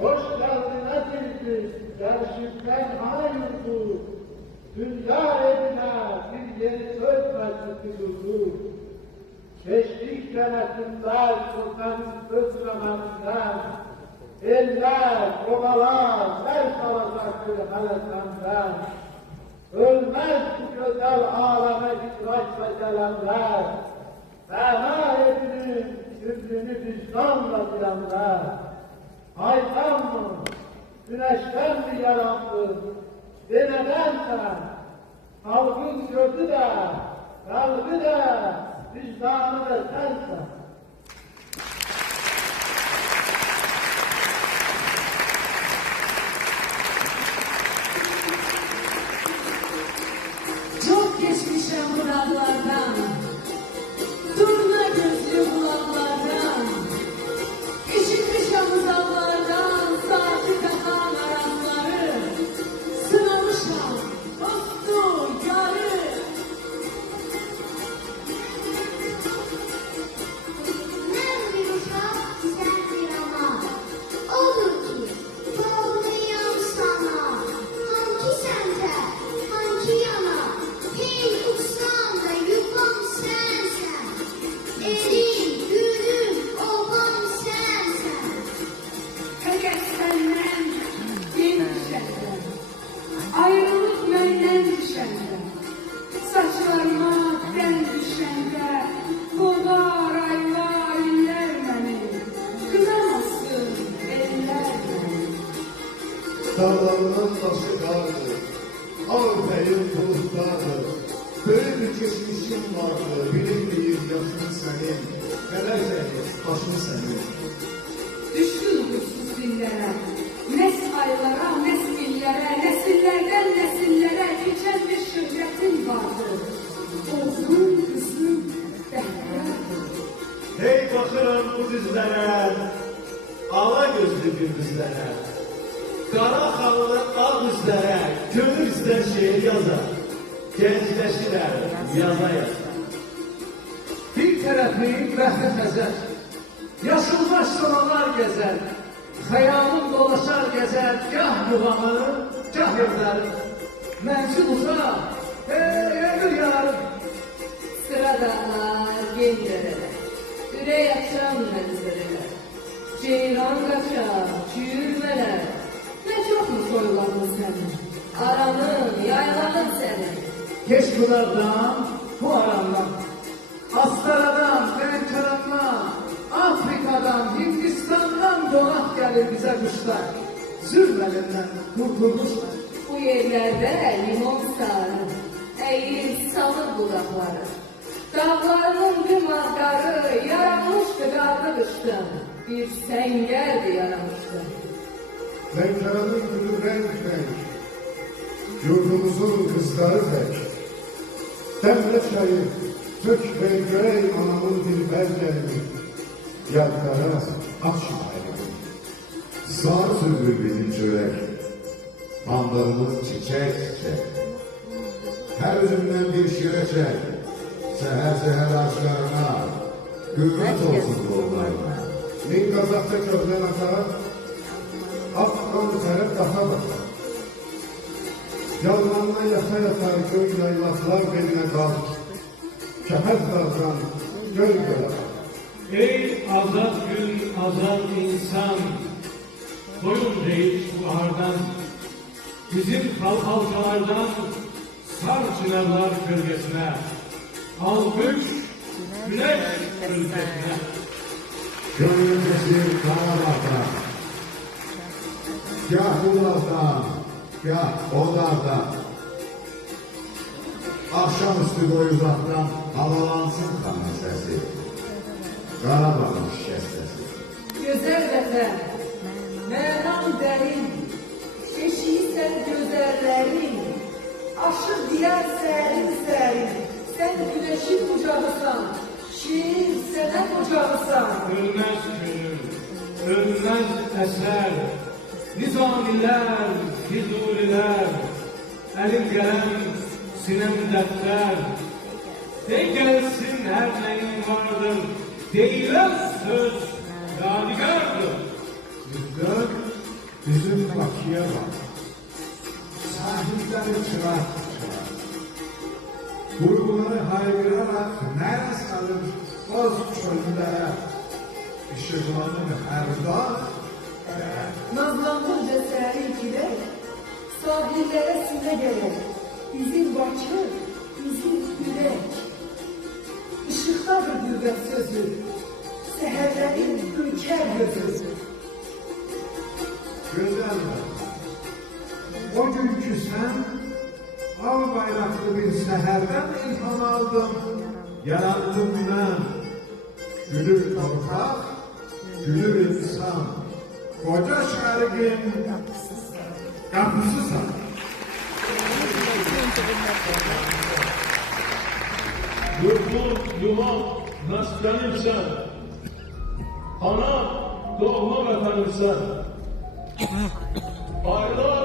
Hoş geldin Aziz, gerçekten hayırlı, dünya evine bir yeni söz meclisi durdu. Geçtik denetimler, sultanın söz zamanından, eller, obalar, ders alacaktır hele senden. Ölmez bu güzel aleme idrakla gelenler, fena edinin sırrını vicdanla bilenler. Aydan mı, güneşten mi yarandın, deneden sen, halkın gözü de, kalbi de, vicdanı da sensen. Çok geçmişim bu dağlardan, durma gözlü bulaklardan, işitmişim uzaklardan, saati kapan arazları, sınamışam dostu, yarı. Ben bir uşak, sen bir ana. Odur ki, doğruyam sana. Hangi sende, hangi yana? Hey uçsam da yuvam sensen. Elim, gülüm, obam sensen. Eğer senden din düşenden, ayrılık menden düşenden, saçlarıma den düşende, boğar aylar iller beni, kınamazsın eller beni. Dağlarının başı kardı, Ağbey'in bulutlardı. Böyle bir geçmişim vardı, bilinmeyip yaşın senin, neler senin, başın senin. Düştün huysuz dillere, aylara, nesillere, nesillerden nesillere geçen bir şöhretin vardı. Oğlum, kızım, behterdi. Hey bakıram bu düzlere, ala gözlü gündüzlere, qara xallı ağ üzlere, gönül istər şeir yazar, gençleşirler, yaza yaza. Bir tərəfi rəhmə xəzər, yaşılbaş sonalar gəzər, xəyalım dolaşar gəzər, gah yuvamı, gah evlərim, mənzil uzaq, ömür yarım. Sıra dağlar, gen dereler, ürey açan menzireler, ceyran kaçar, çürümeler, ne çok mu soyuladın senin, aranın, yaylanın senin. Geç Pınar'dan, bu arandan, Astara'dan, Benkaran'dan, Afrika'dan, Hindistan'dan donat gelir bize kuşlar. Zülmelinden kurtulmuşlar. Bu yerlerde limon sarı, eğil salır budakları. Dağlarının gümazları yaranmıştı karlı kıştın, bir sengerdi yaramıştı. Benkaranın gülü renk renk, yurdumuzun kızları pek. Demle çayı, tök ve görey anamın dilberlerini, yadlara aç ayrı. Sarı sümbül bizim çörek, mandalımız çiçek çiçek. Her üzümden bir şire çek, seher seher aşklarına, hürmet olsun kollarına. Min Kazak'ta köprüden atar, Afgan taraf daha bakar. Yalmanla yata yatar göl yaylaklar beline kal. Kefet dağdan göl göl. Ey azat gün, azat insan, boyun değil şu bahardan, bizim kalkalcalardan sar çınarlar gölgesine, al güç, güneş ülkesine. Gönlümdesin Karabağ'da, gah bunlardan, gah onlardan. Akşamüstü boyuzaktan havalansın kanın sesi, Karabağ'ın şişesi. Güzel vətən, mənam dərin, eşiysən gözəllərin, aşır diyar sərin, sən güneşin ucağısan, şiir sənət ocağısan. Ölmez gönül, ölmez eser, nizamiler, fizuliler, elim gelen sinem defter. De gelsin her neyin vardır, değilen söz yadigardır. Bakıya bak. Sahilleri çırak. Vurguları haykırarak nere salır boz çöllere. Işıklanır her dağ. Nazlandıkca serin kilek, sahillere sine gerek. Bizim Bakı, bizim yürek. Işıktadır qüvvət sözü, səhərlərin ülker gözü. Güzel. O günkü sen al bayraklı bir seherden ilham aldın. Yarattım ben. Gülür toprak, gülür insan. Koca şergin kapısısan. Yurdum, yuvam, meskenimsen, ana, doğma vatanımsen. Aylar